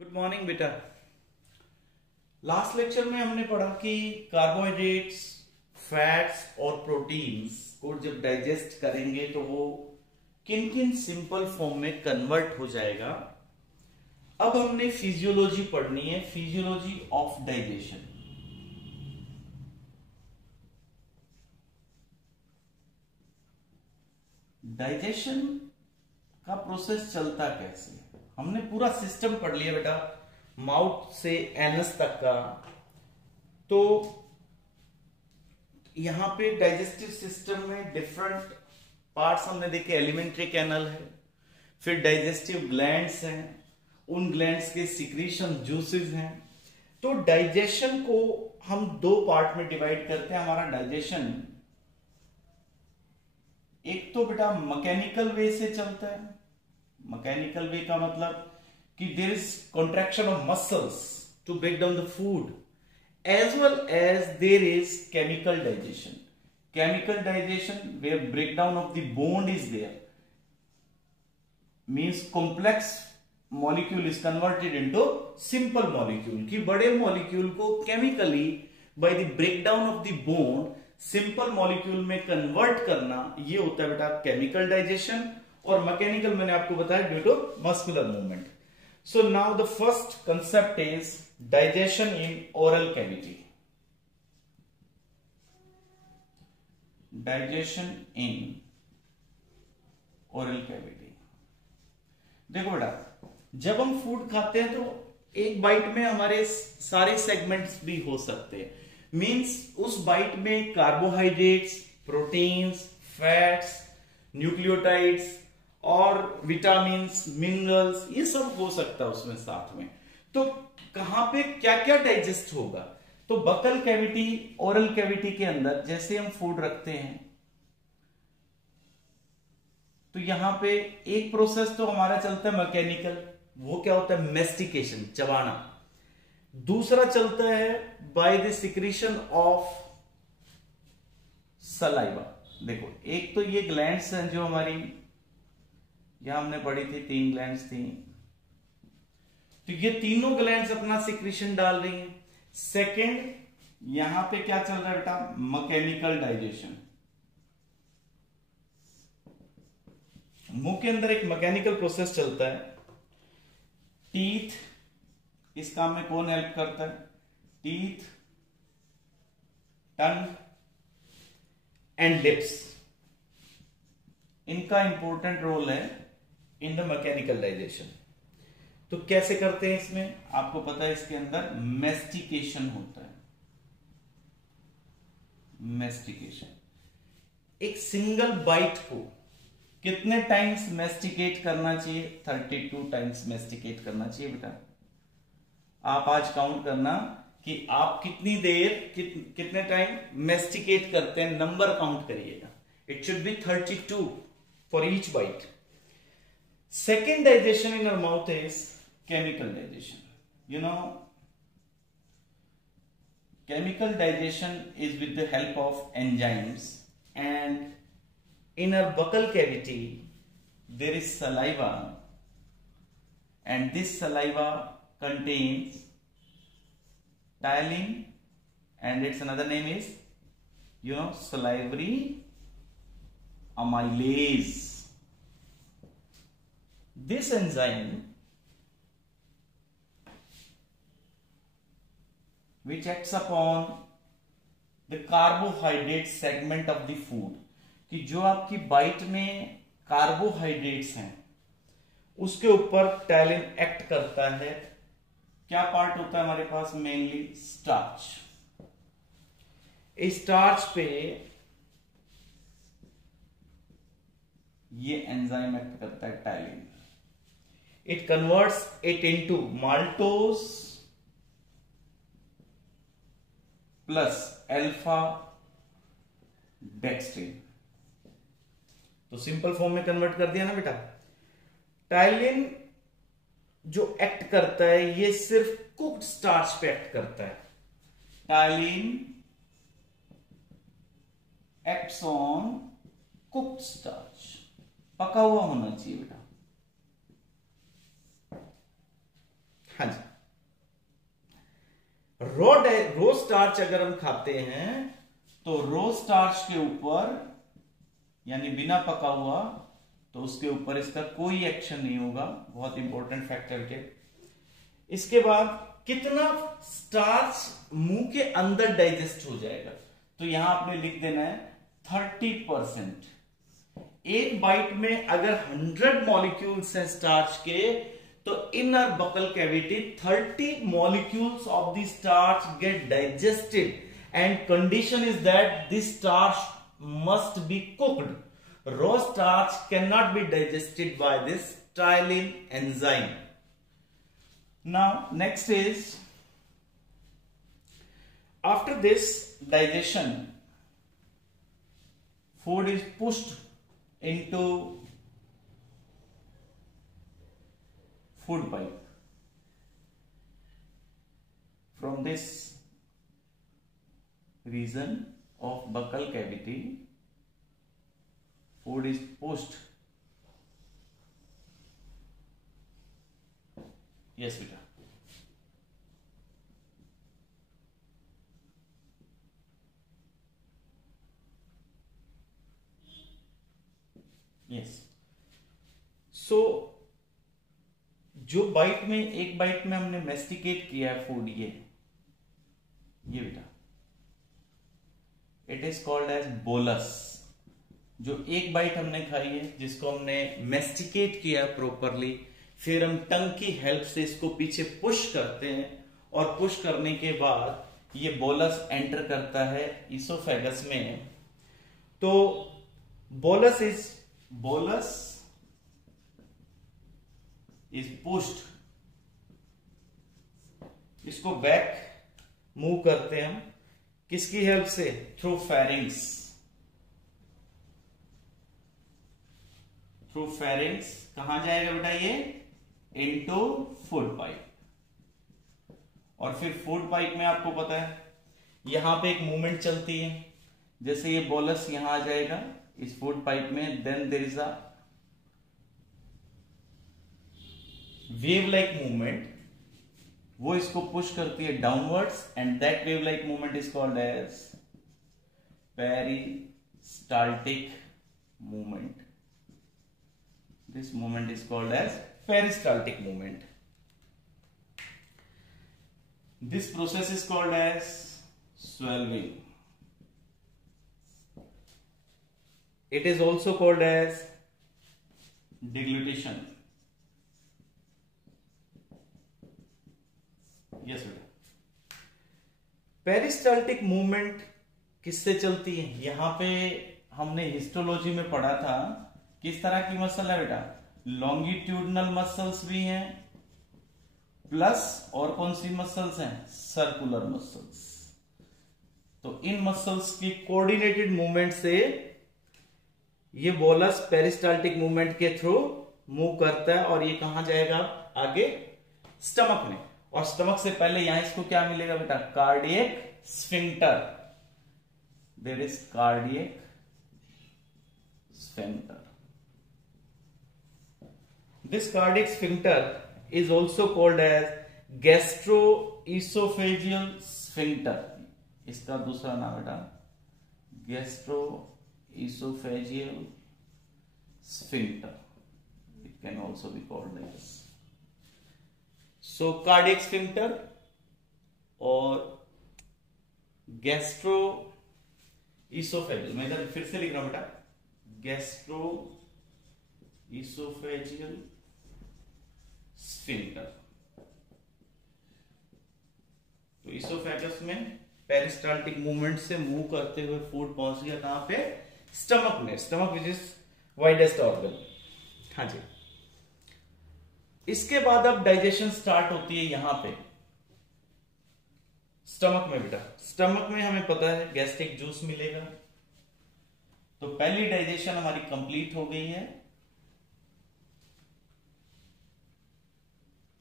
Good morning बेटा। Last lecture में हमने पढ़ा कि कार्बोहाइड्रेट्स, फैट्स और प्रोटीन्स को जब डाइजेस्ट करेंगे तो वो किन किन सिंपल फॉर्म में कन्वर्ट हो जाएगा। अब हमने फिजियोलॉजी पढ़नी है, फिजियोलॉजी ऑफ डाइजेशन। डाइजेशन का प्रोसेस चलता कैसे है, हमने पूरा सिस्टम पढ़ लिया बेटा, माउथ से एनस तक का। तो यहां पे डाइजेस्टिव सिस्टम में डिफरेंट पार्ट्स हमने देखे। एलिमेंट्री कैनल है, फिर डाइजेस्टिव ग्लैंड्स हैं, उन ग्लैंड्स के सिक्रीशन जूसेस हैं। तो डाइजेशन को हम दो पार्ट में डिवाइड करते हैं। हमारा डाइजेशन एक तो बेटा मैकेनिकल वे से चलता है। मैकेनिकल वे का मतलब कि there is contraction of muscles to break down the food, as well as there is chemical digestion. Chemical digestion where breakdown of the bone is there, means complex molecule is converted into simple molecule. कि बड़े molecule को chemically by the breakdown of the bone simple molecule में convert करना, ये होता है बेटा chemical digestion. और मैकेनिकल मैंने आपको बताया due to muscular movement. So now the first concept is digestion in oral cavity. Digestion in oral cavity. देखो बेटा, जब हम फूड खाते हैं तो एक बाइट में हमारे सारे सेगमेंट्स भी हो सकते हैं। मींस उस बाइट में कार्बोहाइड्रेट्स, प्रोटीन्स, फैट्स, न्यूक्लियोटाइड्स और विटामिन्स, मिनरल्स, ये सब हो सकता है उसमें साथ में। तो कहां पे क्या क्या डाइजेस्ट होगा? तो बकल कैविटी, ओरल कैविटी के अंदर जैसे हम फूड रखते हैं तो यहां पे एक प्रोसेस तो हमारा चलता है मैकेनिकल, वो क्या होता है? मेस्टिकेशन, चबाना। दूसरा चलता है by the secretion of saliva. देखो, एक तो ये ग्लैंड्स हैं जो हमारी यहां हमने पढ़ी थी, 3 ग्लैंड्स थी, तो ये तीनों ग्लैंड्स अपना सिक्रीशन डाल रही हैं। सेकंड, यहां पे क्या चल रहा है बेटा? Mechanical digestion. मुंह के अंदर एक मैकेनिकल प्रोसेस चलता है। टीथ, इस काम में कौन हेल्प करता है? टीथ, टंग एंड लिप्स, इनका इंपॉर्टेंट रोल है इन द मैकेनिकल डाइजेशन। तो कैसे करते हैं इसमें? आपको पता है इसके अंदर मेस्टिकेशन होता है। मेस्टिकेशन, एक सिंगल बाइट को कितने टाइम्स मेस्टिकेट करना चाहिए? 32 टाइम्स मेस्टिकेट करना चाहिए बेटा। आप आज काउंट करना कि आप कितनी देर कितने टाइम मेस्टिकेट करते हैं, नंबर काउंट करिएगा। It should be 32 for each bite. Second digestion in our mouth is chemical digestion. You know, chemical digestion is with the help of enzymes, and in our buccal cavity there is saliva, and this saliva contains ptyalin, and its another name is, you know, salivary amylase. This enzyme, which acts upon the carbohydrate segment of the food, कि जो आपकी bite में carbohydrates हैं उसके ऊपर talin act करता है। क्या पार्ट होता है हमारे पास? Mainly starch. इस स्टार्च पे ये एंजाइम एक्ट करता है ptyalin. It converts it into maltose plus alpha dextrin. तो सिंपल फॉर्म में कन्वर्ट कर दिया ना बेटा। टाइलिन जो एक्ट करता है ये सिर्फ कुक्ड स्टार्च पे एक्ट करता है। Ptyalin acts on cooked starch, पका हुआ होना चाहिए बेटा। हाँ जी, रो स्टार्च अगर हम खाते हैं तो रो स्टार्च के ऊपर यानी बिना पका हुआ, तो उसके ऊपर इसका कोई एक्शन नहीं होगा, बहुत इंपॉर्टेंट फैक्टर के। इसके बाद कितना स्टार्च मुंह के अंदर डाइजेस्ट हो जाएगा, तो यहां आपने लिख देना है 30%। एक बाइट में अगर 100 मॉलिक्यूल्स हैं स्टार्च के, तो inner buccal cavity 30 molecules of the starch get digested and condition is that this starch must be cooked. Raw starch cannot be digested by this ptyalin enzyme. Now next is, after this digestion, food is pushed into food pipe. From this region of buccal cavity, food is pushed. Yes beta. Yes. So जो bite में, एक bite में हमने मेस्टिकेट किया है food, ये बेटा, it is called as bolus. जो एक बाइट हमने खाई है, जिसको हमने मेस्टिकेट किया प्रॉपरली, फिर हम टंग की हेल्प से इसको पीछे पुश करते हैं, और पुश करने के बाद ये बोलस एंटर करता है इसोफेगस में। तो बोलस इज पुश्ड, इसको बैक मूव करते हैं हम, किसकी हेल्प से? Through pharynx. थ्रू फेरिंग्स कहां जाएगा बेटा? ये इनटू फूड पाइप। और फिर फूड पाइप में आपको पता है यहां पे एक मूवमेंट चलती है, जैसे ये बोलस यहां आ जाएगा इस फूड पाइप में, then there is a wave like movement, वो इसको पुश करती है downwards, and that wave like movement is called as peristaltic movement. This movement is called as peristaltic movement. This process is called as swallowing. It is also called as deglutition. Yes बेटा। Peristaltic movement किससे चलती है? यहां पे हमने histology में पढ़ा था किस तरह की मसल है बेटा? लॉन्गिट्यूडनल मसल्स भी हैं, प्लस और कौन सी मसल्स हैं? Circular muscles. तो इन मसल्स की कोऑर्डिनेटेड मूवमेंट से ये बोलस पेरिस्टाल्टिक मूवमेंट के थ्रू मूव करता है, और ये कहां जाएगा आगे? स्टमक में। और स्टमक से पहले यहां इसको क्या मिलेगा बेटा? Cardiac sphincter. There is cardiac sphincter. This cardiac sphincter is also called as gastroesophageal sphincter. इसका दूसरा नाम बेटा gastroesophageal sphincter. It can also be called like this. So cardiac sphincter और gastroesophageal, मैं इधर फिर से लिख रहा हूं बेटा, gastroesophageal स्फिंक्टर। तो इसोफेगस में पेरिस्टाल्टिक मूवमेंट से मूव करते हुए फूड पहुंच गया कहां पे? स्टमक में। Stomach which is widest organ. हाँ जी। इसके बाद अब डाइजेशन स्टार्ट होती है यहां पे स्टमक में बेटा। स्टमक में हमें पता है गैस्ट्रिक जूस मिलेगा, तो पहली डाइजेशन हमारी कंप्लीट हो गई है।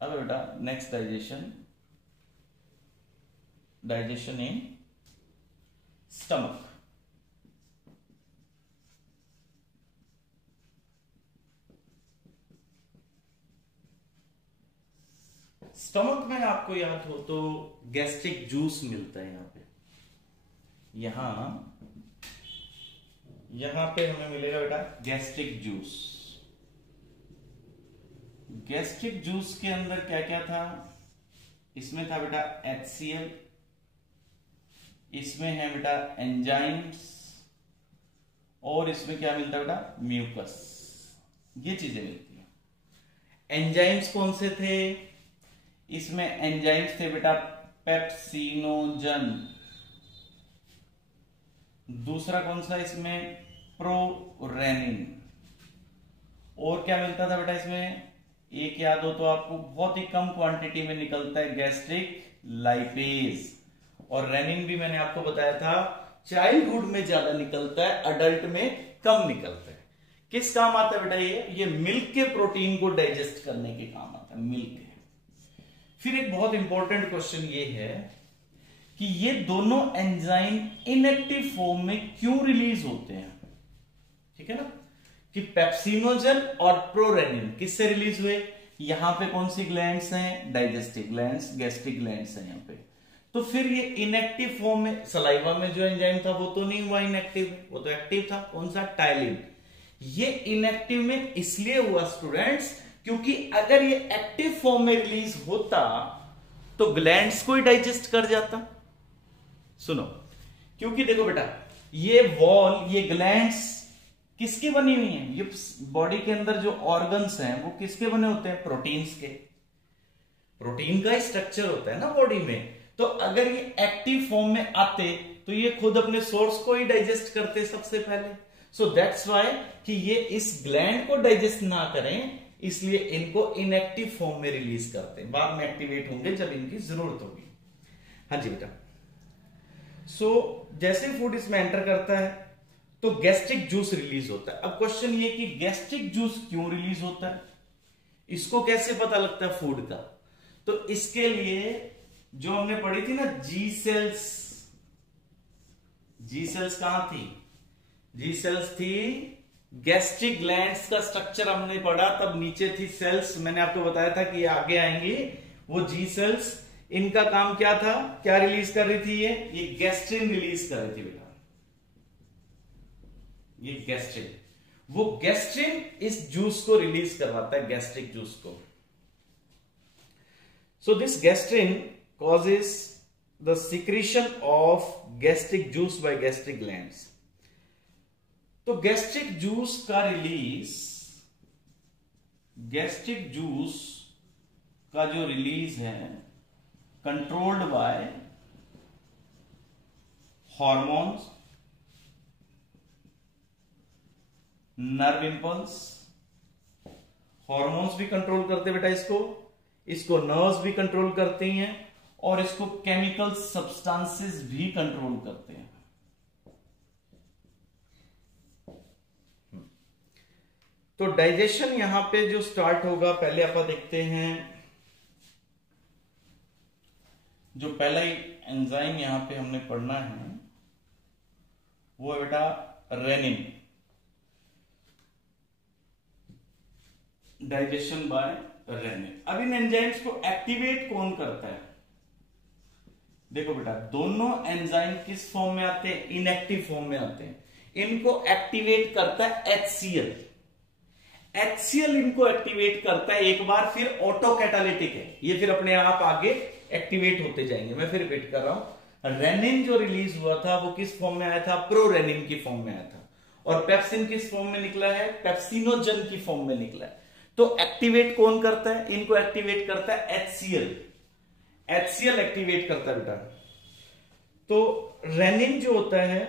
अब बेटा next digestion in stomach. Stomach में आपको याद हो तो गैस्ट्रिक जूस मिलता है यहां पे, यहां पे हमें मिलेगा बेटा गैस्ट्रिक जूस। गैस्ट्रिक जूस के अंदर क्या क्या था, इसमें था बेटा HCl, इसमें है बेटा एंजाइम्स, और इसमें क्या मिलता है बेटा म्यूकस, ये चीजें मिलती हैं। एंजाइम्स कौन से थे, इसमें एंजाइम्स थे बेटा पेप्सिनोजन, दूसरा कौन सा इसमें प्रोरेनिन, और क्या मिलता था बेटा इसमें, एक याद हो तो आपको बहुत ही कम क्वांटिटी में निकलता है गैस्ट्रिक लाइपेज, और रेनिन भी मैंने आपको बताया था चाइल्डहुड में ज्यादा निकलता है, अडल्ट में कम निकलता है। किस काम आता है बेटा ये मिल्क के प्रोटीन को डाइजेस्ट करने के काम आता है, मिल्क। फिर एक बहुत इंपॉर्टेंट क्वेश्चन ये है कि ये दोनों एंजाइम इनएक्टिव फॉर्म में क्यों रिलीज होते हैं, ठीक है ना, कि पेप्सिनोजन और प्रोरेनिन किससे रिलीज हुए, यहां पे कौन सी ग्लैंड्स हैं, डाइजेस्टिव ग्लैंड्स, गैस्ट्रिक ग्लैंड्स हैं यहां पे। तो फिर ये इनएक्टिव फॉर्म में सलाइवा में जो एंजाइम था वो तो नहीं हुआ इनएक्टिव, वो तो एक्टिव था, कौन सा, टाइलिन। ये इनएक्टिव में इसलिए हुआ स्टूडेंट्स क्योंकि अगर ये एक्टिव फॉर्म में रिलीज होता तो ग्लैंड्स को ही डाइजेस्ट कर जाता। सुनो, क्योंकि देखो बेटा ये वॉल, ये ग्लैंड्स किसकी बनी हुई है, ये बॉडी के अंदर जो ऑर्गन्स हैं वो किसके बने होते हैं, प्रोटीन्स के। प्रोटीन का स्ट्रक्चर होता है ना बॉडी में, तो अगर ये एक्टिव फॉर्म में आते तो ये खुद अपने सोर्स को ही डाइजेस्ट करते सबसे पहले। सो दैट्स व्हाई कि ये इस ग्लैंड को डाइजेस्ट ना करें, इसलिए इनको इनएक्टिव फॉर्म में रिलीज करते हैं, बाद में एक्टिवेट होंगे जब इनकी जरूरत होगी। हाँ जी बेटा। सो जैसे फूड इसमें एंटर करता है तो गैस्ट्रिक जूस रिलीज होता है। अब क्वेश्चन ये कि गैस्ट्रिक जूस क्यों रिलीज होता है, इसको कैसे पता लगता है फूड का, तो इसके लिए जो हमने पढ़ी थी ना जी सेल्स, जी सेल्स कहां थी, जी सेल्स थी गैस्ट्रिक ग्लैंड्स का स्ट्रक्चर हमने पढ़ा, तब नीचे थी सेल्स, मैंने आपको बताया था कि आगे आएंगी वो जी सेल्स। इनका काम क्या था, क्या रिलीज कर रही थी, ये गैस्ट्रिन रिलीज कर रही थी बेटा, ये गैस्ट्रिन, वो गैस्ट्रिन इस जूस को रिलीज करवाता है, गैस्ट्रिक जूस को। So this gastrin causes the secretion of gastric juice by gastric glands। तो गैस्ट्रिक जूस का रिलीज, गैस्ट्रिक जूस का जो रिलीज है controlled by hormones, nerve impulse, hormones भी कंट्रोल करते बेटा इसको नर्व्स भी कंट्रोल करती हैं, और इसको केमिकल सब्सटेंसेस भी कंट्रोल करते हैं। तो डाइजेशन यहां पे जो स्टार्ट होगा, पहले आप देखते हैं जो पहला ही एंजाइम यहां पे हमने पढ़ना है वो है बेटा रेनिन, डाइजेशन बाय रेनिन। अब इन एंजाइम्स को एक्टिवेट कौन करता है, देखो बेटा दोनों एंजाइम किस फॉर्म में आते हैं, इनएक्टिव फॉर्म में आते हैं। इनको एक्टिवेट करता है HCl, HCl इनको एक्टिवेट करता है एक बार, फिर ऑटो कैटालिटिक है, ये फिर अपने आप आगे एक्टिवेट होते जाएंगे। मैं फिर रिपीट कर रहा हूं, रेनिन जो रिलीज हुआ था वो किस फॉर्म में आया था, प्रोरेनिन की फॉर्म में आया था, और पेप्सिन किस फॉर्म में निकला है, पेप्सिनोजन की फॉर्म में निकला है। तो एक्टिवेट कौन करता है, इनको एक्टिवेट करता है HCl, HCl एक्टिवेट करता है बेटा। तो रेनिन जो होता है,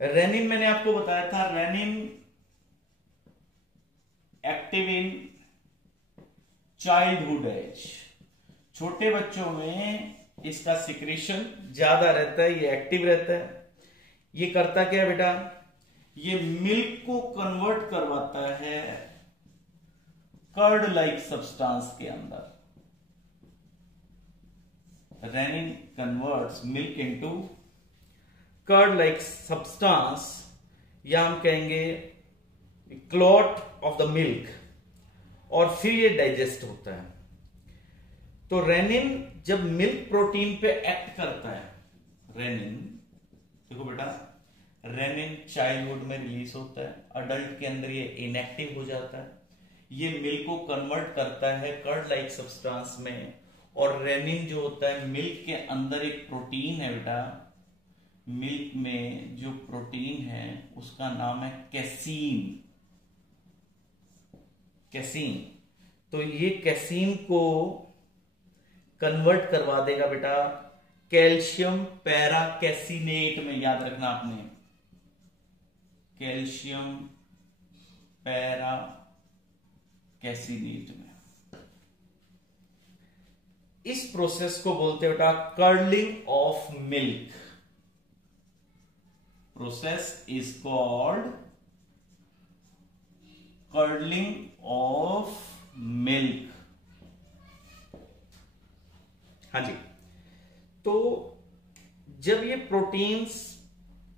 रेनिन मैंने आपको बताया था, renin active in childhood age, छोटे बच्चों में इसका सिक्रेशन ज्यादा रहता है, ये एक्टिव रहता है। ये करता क्या है बेटा, ये मिल्क को कन्वर्ट करवाता है कर्ड लाइक सब्सटेंस के अंदर। Renin converts milk into curd like substance, या हम कहेंगे क्लॉट ऑफ द मिल्क, और फिर ये डाइजेस्ट होता है। तो रेनिन जब मिल्क प्रोटीन पे एक्ट करता है, रेनिन देखो बेटा, रेनिन चाइल्डहुड में रिलीज होता है, अडल्ट के अंदर ये इनएक्टिव हो जाता है, ये मिल्क को कन्वर्ट करता है कर्ड लाइक सब्सटेंस में। और रेनिन जो होता है मिल्क के अंदर एक प्रोटीन है बेटा, मिल्क में जो प्रोटीन है उसका नाम है कैसीन। कैसीन, तो ये कैसीन को कन्वर्ट करवा देगा बेटा कैल्शियम पैरा कैसीनेट में। याद रखना आपने, कैल्शियम पैरा कैसीनेट में। इस प्रोसेस को बोलते हैं बेटा curling of milk. Process is called curling of milk. हाँ जी, तो जब ये प्रोटीन्स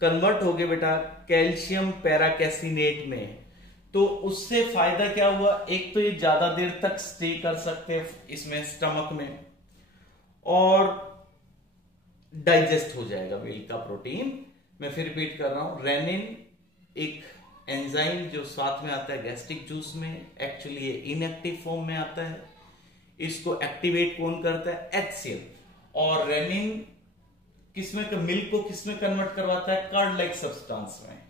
कन्वर्ट हो गए बेटा कैल्शियम पैराकैसिनेट में, तो उससे फायदा क्या हुआ, एक तो ये ज्यादा देर तक स्टे कर सकते हैं इसमें स्टमक में, और डाइजेस्ट हो जाएगा मिल्क का प्रोटीन। मैं फिर रिपीट कर रहा हूं, रेनिन एक एंजाइम जो साथ में आता है गैस्ट्रिक जूस में, एक्चुअली ये इनएक्टिव फॉर्म में आता है। इसको एक्टिवेट कौन करता है, HCl। और रेनिन किसमें, मिल्क को किसमें कन्वर्ट करवाता है, कर्ड लाइक सब्सटेंस में।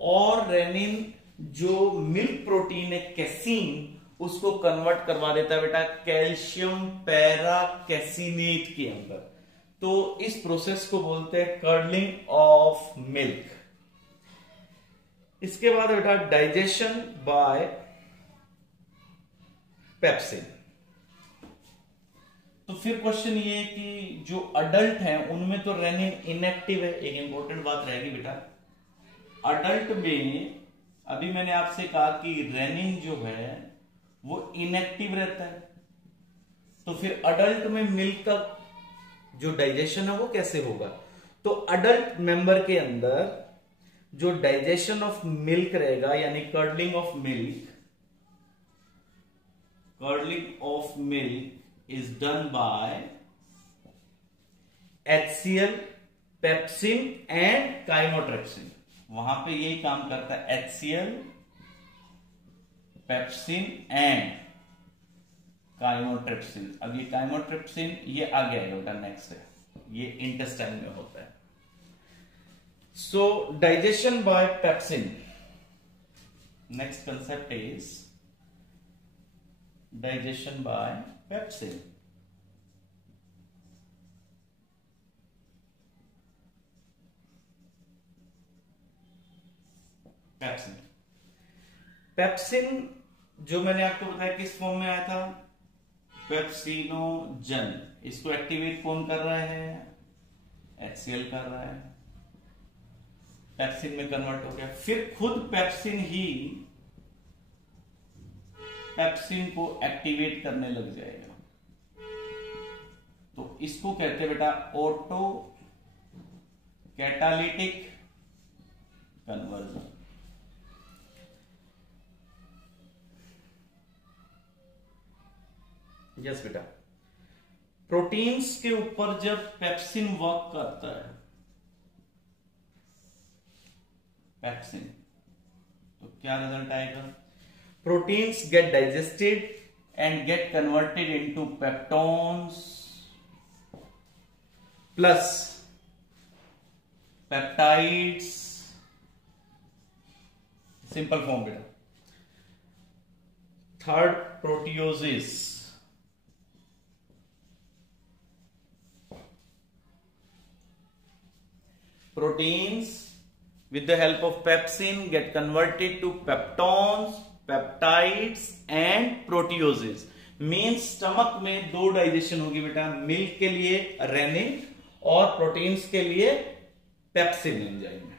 और रेनिन जो मिल्क प्रोटीन है कैसीन, उसको कन्वर्ट करवा देता है बेटा कैल्शियम पैरा कैसीनेट के अंदर। तो इस प्रोसेस को बोलते हैं कर्लिंग ऑफ मिल्क। इसके बाद बेटा डाइजेशन बाय पेप्सिन। तो फिर क्वेश्चन ये है कि जो अडल्ट हैं उनमें तो रेनिन इनएक्टिव है। एक इंपॉर्टेंट बात रहेगी बेटा, अडल्ट में अभी मैंने आपसे कहा कि रेनिन जो है वो इनएक्टिव रहता है, तो फिर अडल्ट में मिल्क का जो डाइजेशन है वो कैसे होगा। तो अडल्ट मेंबर के अंदर जो डाइजेशन ऑफ मिल्क रहेगा, यानी curdling of milk, curdling of milk is done by HCl, pepsin and chymotrypsin. वहां पे यही काम करता है HCl, पेप्सिन एंड काइमोट्रिप्सिन। अब ये काइमोट्रिप्सिन ये आ गया बेटा, नेक्स्ट है, ये इंटेस्टाइन में होता है। सो digestion bye pepsin, next concept is digestion bye pepsin. Pepsin, pepsin जो मैंने आपको बताया किस फॉर्म में आया था, पेप्सिनोजन। इसको एक्टिवेट कौन कर रहा है, HCl कर रहा है, पेप्सिन में कन्वर्ट हो गया। फिर खुद पेप्सिन ही पेप्सिन को एक्टिवेट करने लग जाएगा। तो इसको कहते हैं बेटा ऑटो कैटालिटिक कन्वर्जन। यस बेटा, प्रोटीन्स के ऊपर जब पेप्सिन वर्क करता है, पेप्सिन, तो क्या रिजल्ट आएगा, proteins get digested and get converted into peptones plus peptides, simple form बेटा। Third proteoses, proteins with the help of pepsin get converted to peptones, peptides and proteoses। Means stomach में दो digestion होगी बेटा, milk के लिए rennin और proteins के लिए पेप्सिन एंजाइम।